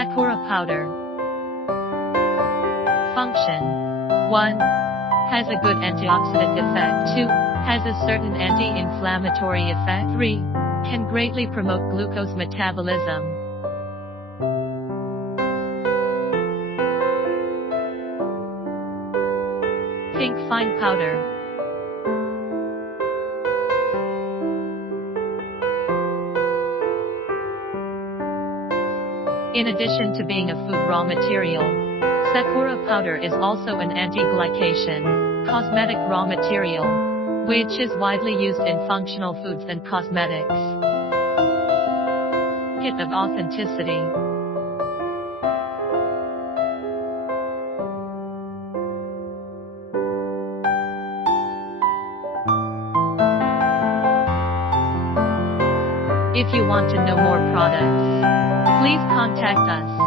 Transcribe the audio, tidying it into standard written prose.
Sakura Powder. Function: 1. Has a good antioxidant effect. 2. Has a certain anti-inflammatory effect. 3. Can greatly promote glucose metabolism. Pink fine powder. In addition to being a food raw material, Sakura powder is also an anti-glycation, cosmetic raw material, which is widely used in functional foods and cosmetics. Hit of authenticity. If you want to know more products, please contact us.